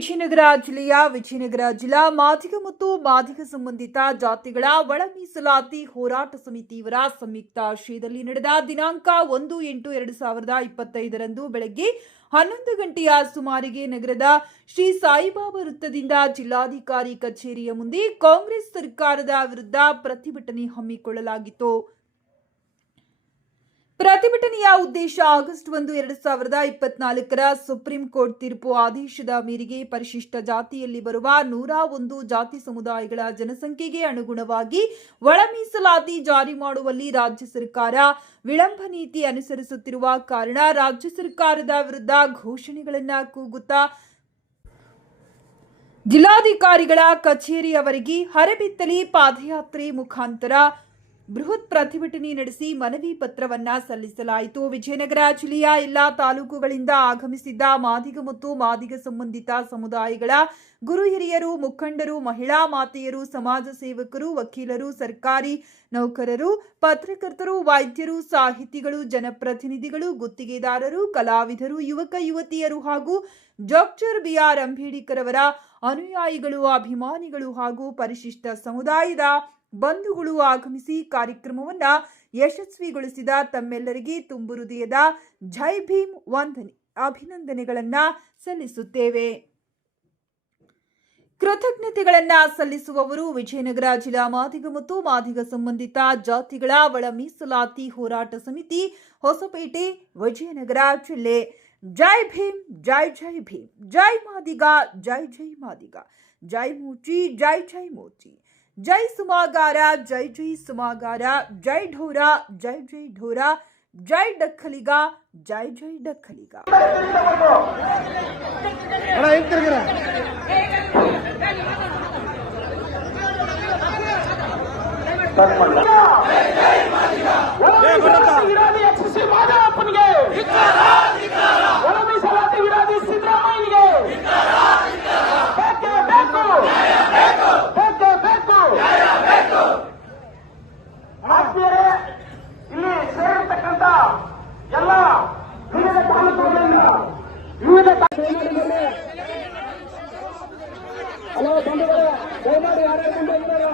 ವಿಜಯನಗರ ಜಿಲ್ಲೆಯ ವಿಜಯನಗರ ಜಿಲ್ಲಾ ಮಾದಿಗ ಮತ್ತು ಮಾದಿಗ ಸಂಬಂಧಿತ ಜಾತಿಗಳ ಒಳ ಮೀಸಲಾತಿ ಹೋರಾಟ ಸಮಿತಿ ಇವರ ಸಂಯುಕ್ತಾಶ್ರಯದಲ್ಲಿ ನಡೆದ ದಿನಾಂಕ 1/8/2025 ಬೆಳಗ್ಗೆ 11 ಗಂಟೆಯ ಸುಮಾರಿಗೆ ನಗರದ ಶ್ರೀ ಸಾಯಿಬಾಬಾ ವೃತ್ತದಿಂದ ಜಿಲ್ಲಾಧಿಕಾರಿ ಕಚೇರಿಯ ಮುಂದೆ ಕಾಂಗ್ರೆಸ್ ಸರ್ಕಾರದ ವಿರುದ್ಧ ಪ್ರತಿಭಟನೆ ಹಮ್ಮಿಕೊಳ್ಳಲಾಗಿತ್ತು. ಪ್ರತಿಭಟನೆಯ ಉದ್ದೇಶ ಆಗಸ್ಟ್ 1/2024 ಸುಪ್ರೀಂ ಕೋರ್ಟ್ ತೀರ್ಪು ಆದೇಶದ ಮೇರೆಗೆ ಪರಿಶಿಷ್ಟ ಜಾತಿಯಲ್ಲಿ ಬರುವ 101 ಜಾತಿ ಸಮುದಾಯಗಳ ಜನಸಂಖ್ಯೆಗೆ ಅನುಗುಣವಾಗಿ ಒಳ ಮೀಸಲಾತಿ ಜಾರಿ ಮಾಡುವಲ್ಲಿ ರಾಜ್ಯ ಸರ್ಕಾರ ವಿಳಂಬ ನೀತಿ ಅನುಸರಿಸುತ್ತಿರುವ ಕಾರಣ ರಾಜ್ಯ ಸರ್ಕಾರದ ವಿರುದ್ಧ ಘೋಷಣೆಗಳನ್ನು ಕೂಗುತ್ತಾ ಜಿಲ್ಲಾಧಿಕಾರಿಗಳ ಕಚೇರಿಯವರೆಗೆ ಹರಬಿತ್ತಲಿ ಪಾದಯಾತ್ರೆ ಮುಖಾಂತರ ಬೃಹತ್ ಪ್ರತಿಭಟನೆ ನಡೆಸಿ ಮನವಿ ಪತ್ರವನ್ನ ಸಲ್ಲಿಸಲಾಯಿತು. ವಿಜಯನಗರ ಜಿಲ್ಲೆಯ ಎಲ್ಲಾ ತಾಲೂಕುಗಳಿಂದ ಆಗಮಿಸಿದ್ದ ಮಾದಿಗ ಮತ್ತು ಮಾದಿಗ ಸಂಬಂಧಿತ ಸಮುದಾಯಗಳ ಗುರು ಹಿರಿಯರು, ಮುಖಂಡರು, ಮಹಿಳಾ ಮಾತೆಯರು, ಸಮಾಜ ಸೇವಕರು, ವಕೀಲರು, ಸರ್ಕಾರಿ ನೌಕರರು, ಪತ್ರಕರ್ತರು, ವೈದ್ಯರು, ಸಾಹಿತಿಗಳು, ಜನಪ್ರತಿನಿಧಿಗಳು, ಗುತ್ತಿಗೆದಾರರು, ಕಲಾವಿದರು, ಯುವಕ ಯುವತಿಯರು ಹಾಗೂ ಡಾಕ್ಟರ್ ಬಿಆರ್ ಅಂಬೇಡ್ಕರ್ ಅವರ ಅನುಯಾಯಿಗಳು, ಅಭಿಮಾನಿಗಳು ಹಾಗೂ ಪರಿಶಿಷ್ಟ ಸಮುದಾಯದ ಬಂಧುಗಳು ಆಗಮಿಸಿ ಕಾರ್ಯಕ್ರಮವನ್ನ ಯಶಸ್ವಿಗೊಳಿಸಿದ ತಮ್ಮೆಲ್ಲರಿಗೆ ತುಂಬು ಹೃದಯದ ಜೈ ಭೀಮ್ ವಂದನೆ ಅಭಿನಂದನೆಗಳನ್ನ ಸಲ್ಲಿಸುತ್ತೇವೆ. ಕೃತಜ್ಞತೆಗಳನ್ನ ಸಲ್ಲಿಸುವವರು ವಿಜಯನಗರ ಜಿಲ್ಲಾ ಮಾದಿಗ ಮತ್ತು ಮಾದಿಗ ಸಂಬಂಧಿತ ಜಾತಿಗಳ ಒಳ ಮೀಸಲಾತಿ ಹೋರಾಟ ಸಮಿತಿ, ಹೊಸಪೇಟೆ, ವಿಜಯನಗರ ಜಿಲ್ಲೆ. ಜೈ ಭೀಮ್, ಜೈ ಜೈ ಭೀಮ್, ಜೈ ಮಾದಿಗ, ಜೈ ಜೈ ಮಾದಿಗ, ಜೈ ಮೂರ್ತಿ, ಜೈ ಜೈ ಮೂರ್ತಿ, ಜೈ ಸುಮಾಗಾರ, ಜೈ ಜೈ ಸುಮಾಗಾರ, ಜೈ ಢೋರ, ಜೈ ಜೈ ಢೋರ, ಜೈ ಡಕ್ಕಲಿಗ, ಜೈ ಜೈ ಡಕ್ಕಲಿಗ. ಇಲ್ಲಿ ಸೇರಿರ್ತಕ್ಕಂಥ ಎಲ್ಲ ವಿವಿಧ ತಾಲೂಕುಗಳಿಂದ ವಿವಿಧ ಹಲೋ ಬಂಧುಗಳೇ, ದಯಮಾಡಿ ಯಾರ್ಯಾರು ಬಂದಿದ್ದಾರೆ